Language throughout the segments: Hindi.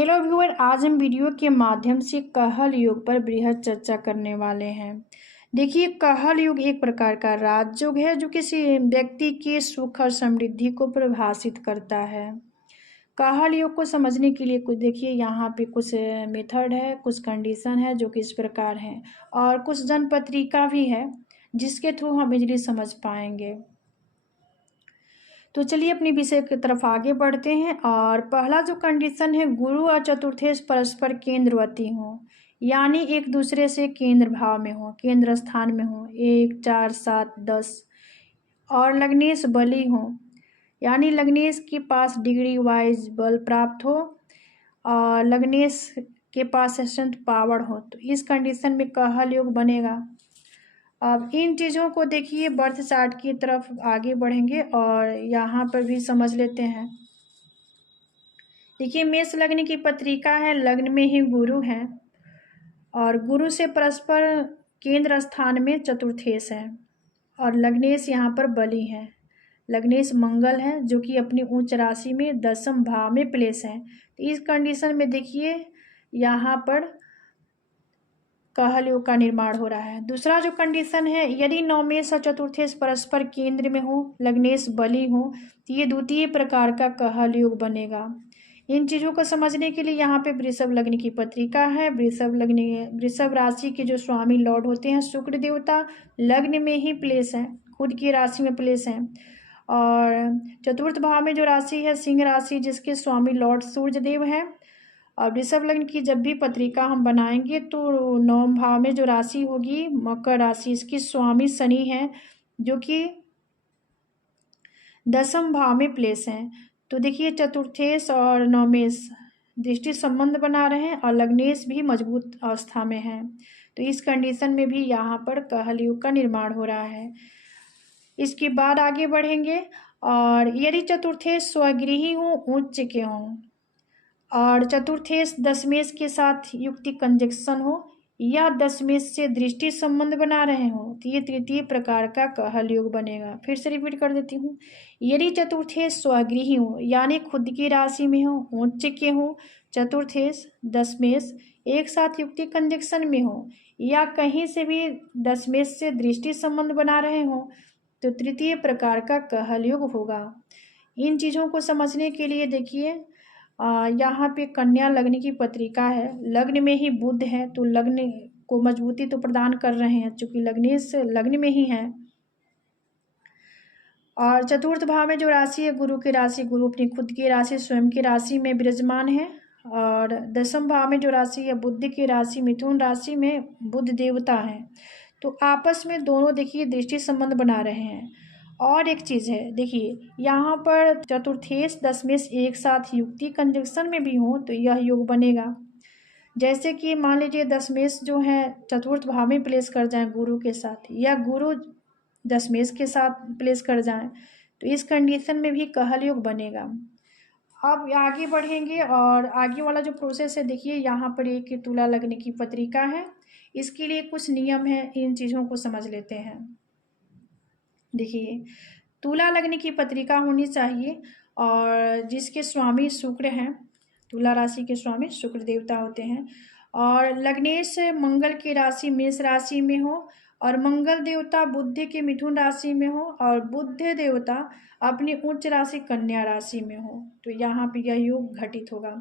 हेलो व्यूअर, आज हम वीडियो के माध्यम से कहल युग पर बृहद चर्चा करने वाले हैं। देखिए, कहल युग एक प्रकार का राजयोग है जो किसी व्यक्ति के सुख और समृद्धि को परिभाषित करता है। कहल युग को समझने के लिए कुछ देखिए, यहाँ पे कुछ मेथड है, कुछ कंडीशन है जो कि इस प्रकार है, और कुछ जनपत्रिका भी है जिसके थ्रू हम इजली समझ पाएंगे। तो चलिए अपनी विषय की तरफ आगे बढ़ते हैं। और पहला जो कंडीशन है, गुरु और चतुर्थेश परस्पर केंद्रवती हो, यानी एक दूसरे से केंद्र भाव में हो, केंद्र स्थान में हो, 1, 4, 7, 10। और लग्नेश बली हो, यानी लग्नेश के पास डिग्री वाइज बल प्राप्त हो और लग्नेश के पास स्ट्रेंथ पावर हो, तो इस कंडीशन में कहल योग बनेगा। अब इन चीज़ों को देखिए, बर्थ चार्ट की तरफ आगे बढ़ेंगे और यहाँ पर भी समझ लेते हैं। देखिए, मेष लग्न की पत्रिका है, लग्न में ही गुरु है और गुरु से परस्पर केंद्र स्थान में चतुर्थेश है और लग्नेश यहाँ पर बली है। लग्नेश मंगल है जो कि अपनी उच्च राशि में 10वें भाव में प्लेस है। तो इस कंडीशन में देखिए यहाँ पर कहल योग का निर्माण हो रहा है। दूसरा जो कंडीशन है, यदि नवमेश और चतुर्थेश परस्पर केंद्र में हो, लग्नेश बली हो, तो ये द्वितीय प्रकार का कहल योग बनेगा। इन चीज़ों को समझने के लिए यहाँ पे वृषभ लग्न की पत्रिका है। वृषभ राशि के जो स्वामी लॉर्ड होते हैं शुक्र देवता, लग्न में ही प्लेस है, खुद की राशि में प्लेस है। और चतुर्थ भाव में जो राशि है सिंह राशि, जिसके स्वामी लॉर्ड सूर्य देव है। और वृषभ लग्न की जब भी पत्रिका हम बनाएंगे तो 9वें भाव में जो राशि होगी मकर राशि, इसकी स्वामी शनि है जो कि 10वें भाव में प्लेस है। तो देखिए, चतुर्थेश और नवमेश दृष्टि संबंध बना रहे हैं और लग्नेश भी मजबूत अवस्था में है। तो इस कंडीशन में भी यहाँ पर कहल योग का निर्माण हो रहा है। इसके बाद आगे बढ़ेंगे। और यदि चतुर्थेश स्वगृही हो, उच्च के हों और चतुर्थेश दशमेश के साथ युक्ति कंजक्शन हो या दशमेश से दृष्टि संबंध बना रहे हो, तो ये तृतीय प्रकार का कहल योग बनेगा। फिर से रिपीट कर देती हूँ। यदि चतुर्थेश स्वगृही हो, यानी खुद की राशि में हो, उच्च के हो, चतुर्थेश दशमेश एक साथ युक्ति कंजक्शन में हो या कहीं से भी दशमेश से दृष्टि संबंध बना रहे हो, तो तृतीय प्रकार का कहल योग होगा। इन चीज़ों को समझने के लिए देखिए, यहाँ पे कन्या लग्न की पत्रिका है, लग्न में ही बुध है, तो लग्न को मजबूती तो प्रदान कर रहे हैं चूंकि लग्नेश लग्न में ही है। और चतुर्थ भाव में जो राशि है गुरु की राशि, गुरु अपनी खुद की राशि स्वयं की राशि में विराजमान है। और 10वें भाव में जो राशि है बुध की राशि मिथुन राशि में बुध देवता है। तो आपस में दोनों देखिए दृष्टि संबंध बना रहे हैं। और एक चीज़ है, देखिए यहाँ पर चतुर्थेश दशमेश एक साथ युक्ति कंजक्शन में भी हो तो यह योग बनेगा। जैसे कि मान लीजिए दशमेश जो है चतुर्थ भाव में प्लेस कर जाए गुरु के साथ, या गुरु दशमेश के साथ प्लेस कर जाए, तो इस कंडीशन में भी कहल योग बनेगा। अब आगे बढ़ेंगे और आगे वाला जो प्रोसेस है, देखिए यहाँ पर एक तुला लग्न की पत्रिका है, इसके लिए कुछ नियम है, इन चीज़ों को समझ लेते हैं। देखिए, तुला लग्न की पत्रिका होनी चाहिए और जिसके स्वामी शुक्र हैं, तुला राशि के स्वामी शुक्र देवता होते हैं। और लग्नेश मंगल की राशि मेष राशि में हो और मंगल देवता बुध के मिथुन राशि में हो और बुध देवता अपनी उच्च राशि कन्या राशि में हो, तो यहाँ पे यह योग घटित होगा।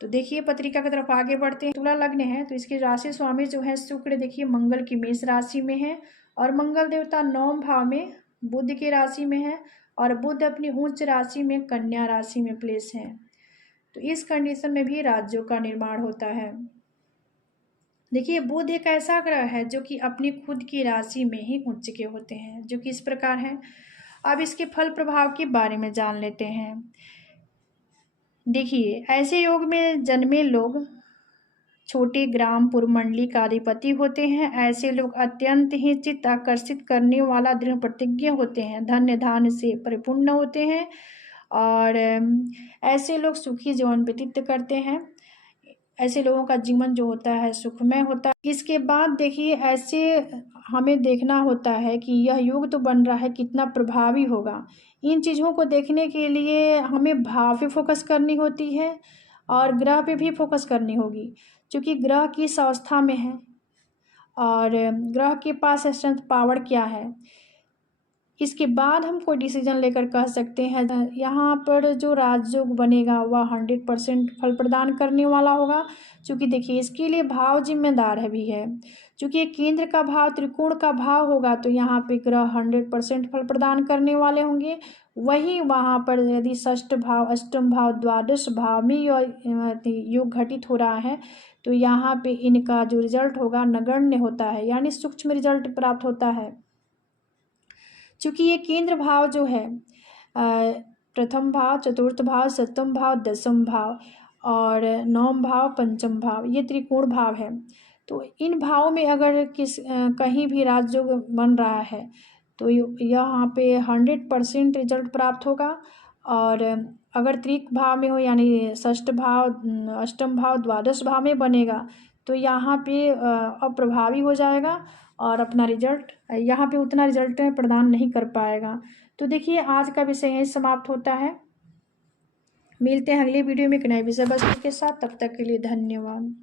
तो देखिए पत्रिका की तरफ आगे बढ़ते हैं। तुला लग्न है तो इसकी राशि स्वामी जो है शुक्र, देखिए मंगल की मेष राशि में है और मंगल देवता 9वें भाव में बुध की राशि में है और बुध अपनी उच्च राशि में कन्या राशि में प्लेस है। तो इस कंडीशन में भी राज्यों का निर्माण होता है। देखिए, बुध एक ऐसा ग्रह है जो कि अपनी खुद की राशि में ही उच्च के होते हैं, जो कि इस प्रकार है। अब इसके फल प्रभाव के बारे में जान लेते हैं। देखिए, ऐसे योग में जन्मे लोग छोटे ग्राम पुरमंडली का अधिपति होते हैं। ऐसे लोग अत्यंत ही चित्त आकर्षित करने वाला दृढ़ प्रतिज्ञ होते हैं, धन्य धान्य से परिपूर्ण होते हैं और ऐसे लोग सुखी जीवन व्यतीत करते हैं। ऐसे लोगों का जीवन जो होता है सुखमय होता है। इसके बाद देखिए, ऐसे हमें देखना होता है कि यह योग तो बन रहा है, कितना प्रभावी होगा। इन चीज़ों को देखने के लिए हमें भाव पे फोकस करनी होती है और ग्रह पे भी फोकस करनी होगी, क्योंकि ग्रह किस अवस्था में है और ग्रह के पास स्ट्रेंथ पावर क्या है, इसके बाद हम कोई डिसीजन लेकर कह सकते हैं। यहाँ पर जो राजयोग बनेगा वह 100% फल प्रदान करने वाला होगा, क्योंकि देखिए इसके लिए भाव जिम्मेदार है भी है। क्योंकि ये केंद्र का भाव त्रिकोण का भाव होगा तो यहाँ पे ग्रह 100% फल प्रदान करने वाले होंगे। वही वहाँ पर यदि षष्ठ भाव, अष्टम भाव, द्वादश भाव में योग घटित हो रहा है तो यहाँ पे इनका जो रिजल्ट होगा नगण्य होता है, यानी सूक्ष्म रिजल्ट प्राप्त होता है। चूँकि ये केंद्र भाव जो है प्रथम भाव, चतुर्थ भाव, सप्तम भाव, दसम भाव और नवम भाव, पंचम भाव, ये त्रिकोण भाव है। तो इन भावों में अगर कहीं भी राजयोग बन रहा है तो यहाँ पे 100% रिजल्ट प्राप्त होगा। और अगर त्रिक भाव में हो यानी षष्ठ भाव, अष्टम भाव, द्वादश भाव में बनेगा तो यहाँ पे अप्रभावी हो जाएगा और अपना रिजल्ट यहाँ पे उतना रिजल्ट प्रदान नहीं कर पाएगा। तो देखिए आज का विषय यहीं समाप्त होता है। मिलते हैं अगले वीडियो में एक नए विषय वस्तु के साथ, तब तक के लिए धन्यवाद।